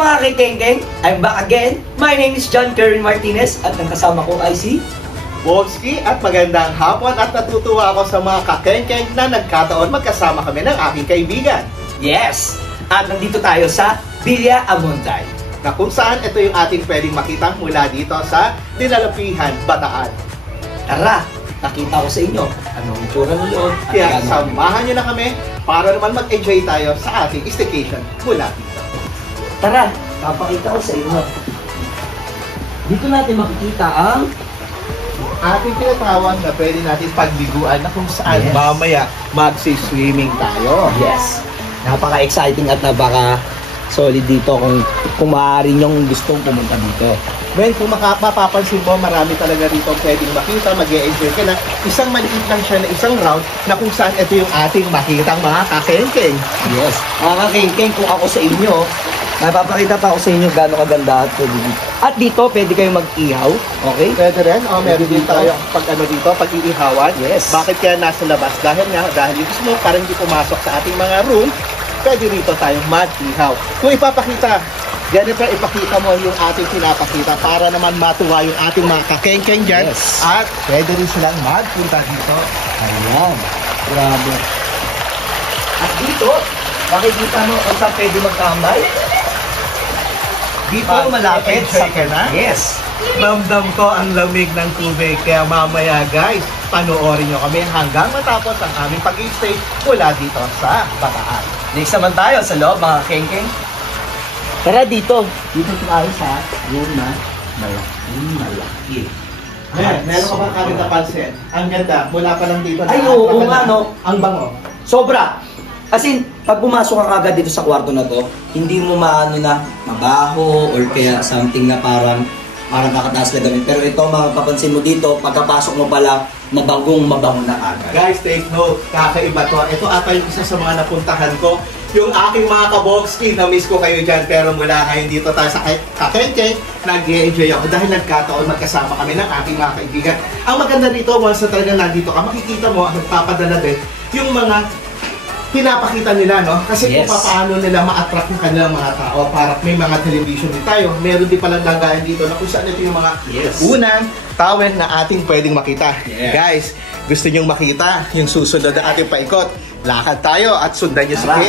mga kikengkeng, I'm back again. My name is John Kerwin Martinez at ang kasama ko ay si Bogski, at magandang hapon at natutuwa ako sa mga kakengkeng na nagkataon magkasama kami ng aking kaibigan. Yes! At nandito tayo sa Villa Amontay, Na kung saan ito yung ating pwedeng makita mula dito sa Dinalapihan, Bataan. Tara, nakita ko sa inyo anong itsura ng loob. Kaya samahan nyo na kami para naman mag-enjoy tayo sa ating staycation mula dito. Tara, papakita ko sa inyo. Dito natin makikita ang Ating tinatawag na pwede natin pagliguan na kung saan Yes. mamaya magsi-swimming tayo. yes. Napaka-exciting at napaka-solid dito kung maaari nyong gustong pumunta dito. Well, kung mapapansin mo, marami talaga rito pwedeng makita, mag-e-enjoy ka na. Isang maliit lang siya na isang round na kung saan ito yung ating makitang mga kakengkeng. Yes. Mga kakengkeng, kung ako sa inyo, napapakita pa ako sa inyo gaano kaganda at pwede dito. At dito, pwede kayong mag-ihaw. Okay? Pwede rin, meron din tayo pag iihawan. Yes. Bakit kaya nasa labas? Dahil yung smoke parang hindi pumasok sa ating mga room, pwede rito tayong mag-ihaw. Kung ipapakita, Jennifer, ipakita mo yung ating pinapakita para naman matuwa yung ating mga kakengkeng dyan. Yes. At pwede rin silang magpunta dito. Ayan. Grabe. At dito, makikita mo kung saan pwede magtambay. Dito, malapit Mag-enjoy ka na? Yes. Ramdam ko ang lamig ng tubig. Kaya mamaya guys, panoorin nyo kami hanggang matapos ang aming pag-stay mula dito sa Bataan. Next naman tayo sa loob, mga kengkeng. Tara dito. Dito tayo sa room na malaki. Meron ka bang kami napansin? Ang ganda, mula pa lang dito. Ay, oo nga, no? Ang bango. Sobra. As in, pag pumasok ka kagad dito sa kwarto na to, hindi mo maano na mabaho or kaya something na parang nakataas na gamit. Pero ito, mga papansin mo dito, pagkapasok mo pala, mabango na agad. Guys, take note. Kakaiba to. Ito ata yung isa sa mga napuntahan ko. Yung aking mga kabogski, na-miss ko kayo dyan. Pero mula ngayon dito tayo sa kakengkeng, nag-enjoy ako dahil nagkataon magkasama kami ng aking mga kaibigan. Ang maganda dito, once na talaga nandito ka, makikita mo, nagpapadala din, yung mga pinapakita nila, no? Kasi Yes. kung paano nila ma-attract yung kanilang mga tao. Para may mga television din tayo. Meron din palang dagayan dito na kung saan ito yung mga Yes. unang tawel na ating pwedeng makita. Yeah. Guys, gusto nyong makita yung susunod na ating paikot? Lakad tayo at sundan nyo Tara.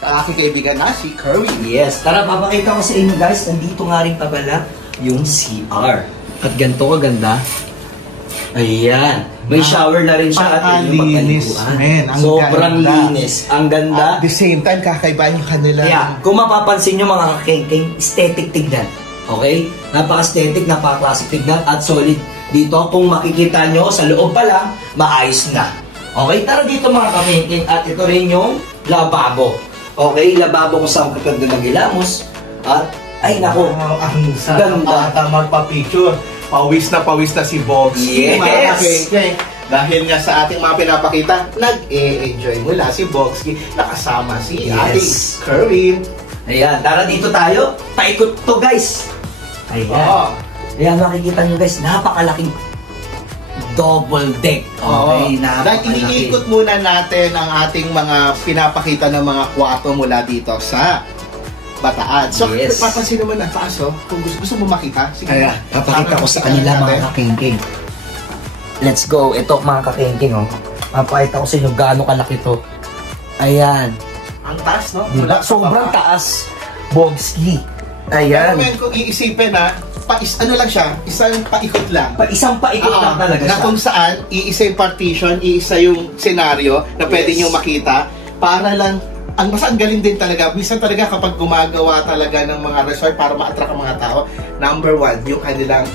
sa aking kaibigan na si Kerwin. Yes. Tara, papakita ko sa inyo guys. Nandito nga rin pabala yung CR. At ganito kaganda. Ayan. May shower na rin siya at yung Linis, men. Ang sobrang ganda. linis. Ang ganda. At the same time, kakaiba yung kanila. Kaya, kung mapapansin nyo mga kakengkeng, aesthetic tignan. Okay? Napaka-aesthetic, napaka-classic tignan at solid. Dito, kung makikita nyo, sa loob pa lang, maayos na. Okay? Tara dito mga kakengkeng at ito rin yung lababo. Okay? Lababo kung saan kapag nagilamos. At, ay nako, Ang sarap ata magpa-picture. Pawis na si Bogski. Yes. Mga kakengkeng. Dahil nga sa ating mga pinapakita, nag-e-enjoy mula si Bogski. Nakasama si Yes. ating Kerwin. ayan, tara dito tayo. Paikot to guys. Ayan. Oo. Ayan, makikita nyo guys, napakalaking double deck. Okay, Dahil iniikot muna natin ang ating mga pinapakita ng mga kwarto mula dito sa Bataan. So, Yes. papansin naman ang taas, kung gusto mo makita. Sige. Kaya, papakita ko sa kanila mga kakengking. Let's go. Ito mga kakengking, oh. Papakita ko sa inyo gaano kalaki to. Ayan. Ang taas, no? Diba? Mula sa Sobrang baba. taas. Bogski. Pero Ayan. men, kung iisipin ano lang siya, isang paikot lang. Isang paikot lang talaga na siya. kung saan, iisa yung partition, iisa yung senaryo na pwede Yes. nyo makita para lang, ang galing din talaga. Minsan talaga kapag gumagawa talaga ng mga resort para ma-attract ang mga tao, number one, yung kanilang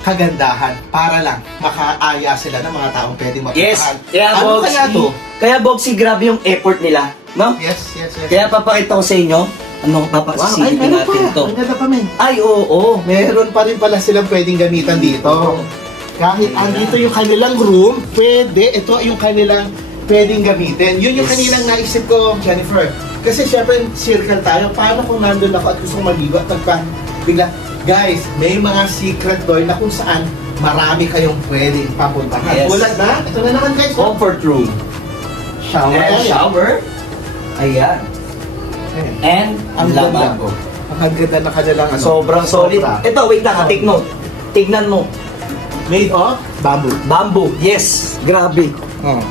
kagandahan para lang makaaya sila ng mga taong pwede Yes. mapuntahan. Kaya Ano Bogski, kaya to? Kaya Bogski, grabe yung effort nila. No? Yes. Kaya papakita ko sa inyo, anong papakasisipin natin to. Ang ganda pa, men. Ay, oo. Meron pa rin pala silang pwedeng gamitan dito. Kahit andito yung kanilang room, pwede. Ito yung kanilang pwedeng gamitin. Yun yung Yes. kaninang naisip ko, Jennifer. Kasi syempre, circle tayo. Paano kung nandun ako at gusto kong maligo at bigla, guys, may mga secret door na kung saan marami kayong pwedeng papuntahan. Yes. Tulad na, ito na naman guys. Comfort room. Shower. And shower. Ayan. And Ang lababo. Ang ganda na kanilang ano. Sobrang solid. Sobra. Ito, wait lang, tignan. Tignan mo. Made of bamboo. Bamboo. Yes. Grabe. Oh.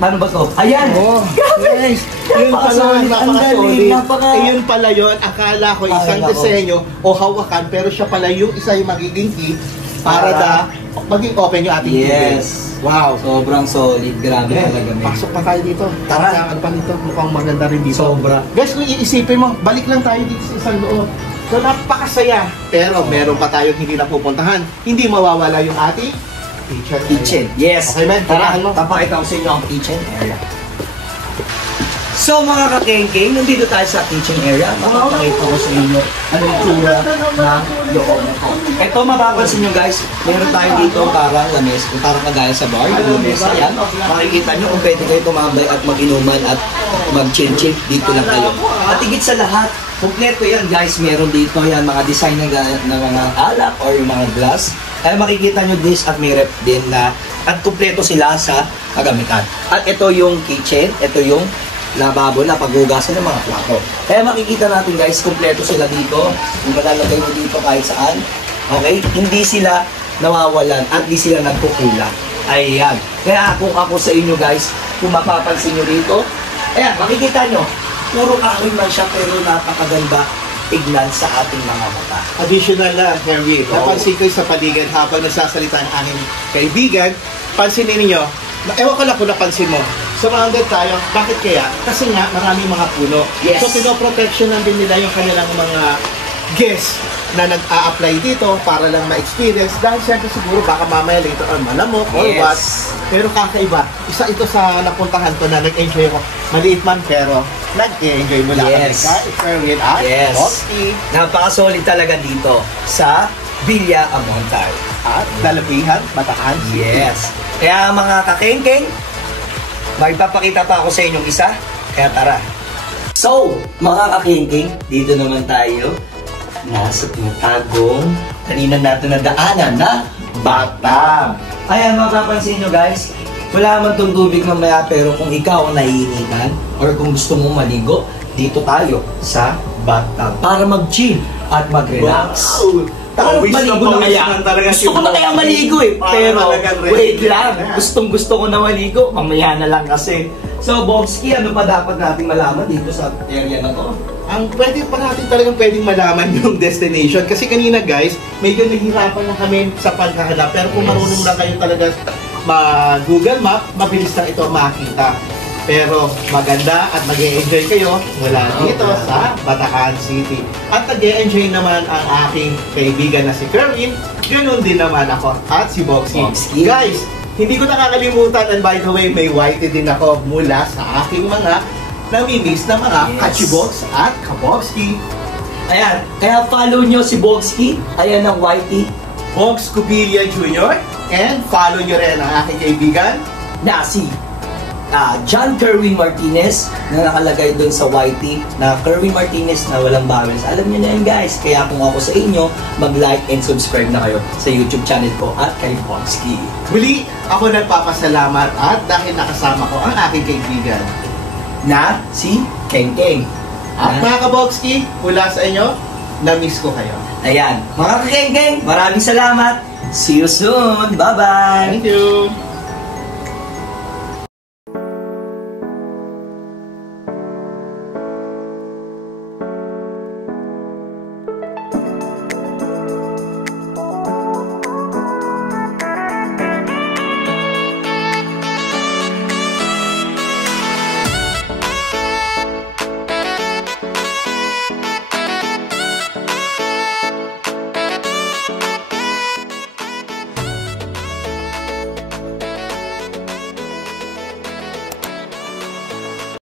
Ano ba to? Ayan. Oh, Grabe. nice. Yun pala, Napakasolid. Ang galing. napaka-solid. Yun pala yun. Akala ko isang Akala ko. disenyo o hawakan, pero siya pala yung isa yung magiging key para maging open yung ating tubig. Yes. Wow. Sobrang solid. Grabe talaga, men. Pasok pa tayo dito. Tara. Ano pa nito? Mukhang maganda rin dito. Sobra. Guys, kung iisipin mo, balik lang tayo dito sa isang loob. So, napakasaya. Pero meron pa tayong hindi napupuntahan. Hindi mawawala yung ating Kitchen. Yes. Okay, men. Tara, Tarahan mo. papakita ko sa inyo ang kitchen area. So mga kakengkeng, nandito tayo sa kitchen area. Mapapakita ko sa inyo ano yung tsura ng loob. Ito mapapansin nyo guys, meron tayo dito parang lames, parang kagaya sa bar, yung lamesa yan. Makikita nyo kung pwede kayo tumambay at mag-inuman at mag-chill-chill, dito lang kayo. At higit sa lahat, kompleto yan guys, meron dito yan mga design ng mga alak or yung mga glass. Kaya makikita nyo this at may rep din na at kumpleto sila sa kagamitan. At ito yung kitchen, ito yung lababo na paghugasan ng mga plato. Kaya makikita natin guys, kumpleto sila dito. Kung malalagay mo dito kahit saan. Okay? Hindi sila nawawalan at hindi sila nagkukulang. Ayan. Kaya kung ako sa inyo guys, kung mapapansin nyo dito, ayan, makikita nyo, puro kahoy man siya pero napakaganda tignan sa ating mga mata. Additional na, Henry. Napansin ko sa paligid habang nagsasalita ng aking kaibigan, pansinin ninyo, ewan ko lang kung napansin mo, surrounded tayo, bakit kaya? Kasi nga, maraming mga puno. Yes. So, pinoprotection din nila yung kanilang mga guests na nag-a-apply dito para lang ma-experience dahil syempre siguro baka mamaya later on malamok or Yes. what. Pero kakaiba. Isa ito sa napuntahan ko na nag-enjoy ako. Maliit man pero nag-enjoy mo lang. Yes. Experience at Yes. Boxy Napaka-solid talaga dito sa Villa Amontal. at Dalapihan, Bataan. Yes. Kaya mga kakengkeng, may papakita pa ako sa inyong isa. Kaya tara. So, mga kakengkeng, dito naman tayo nasa tinatagong kanina natin nadaanan na bathtub. Ayan, mapapansin nyo guys, wala man itong tubig mamaya pero kung ikaw ang naiinitan or kung gusto mong maligo, dito tayo sa bathtub para mag-chill at mag-relax. Wow! Maligo na kaya. Gusto ko na kaya maligo eh. Pero wait lang. Gusto ko na maligo. Mamaya na lang kasi. So Bobski, ano pa dapat nating malaman dito sa area na to? Ang pwede pa natin talagang pwedeng malaman yung destination. Kasi kanina guys, medyo nahihirapan na kami sa paghahanap. Pero kung marunong na kayo talaga mag-Google Map, mabilis lang ito makita. Pero maganda at mag-e-enjoy kayo mula dito sa Bataan City. At nag-e-enjoy naman ang aking kaibigan na si Kerwin. Ganun din naman ako at si Boxy. Boxy. Guys, hindi ko nakakalimutan, and by the way, may whitey din ako mula sa aking mga namimiss na mga kachibox at kabobski. Ayan, kaya follow nyo si Bobski. Ayan ang YT Box Cubilia Jr. And follow nyo rin ang aking kaibigan. na si John Kerwin Martinez na nakalagay doon sa YT na Kerwin Martinez na walang bawals. Alam niyo na yun guys. Kaya kung ako sa inyo, mag-like and subscribe na kayo sa YouTube channel ko at kay Bobski. Muli, ako nagpapasalamat at dahil nakasama ko ang aking kaibigan. Na si Keng Keng. At mga kabobski, mula sa inyo, na-miss ko kayo. Ayan, mga kakengkeng, maraming salamat. See you soon. Bye-bye. Thank you!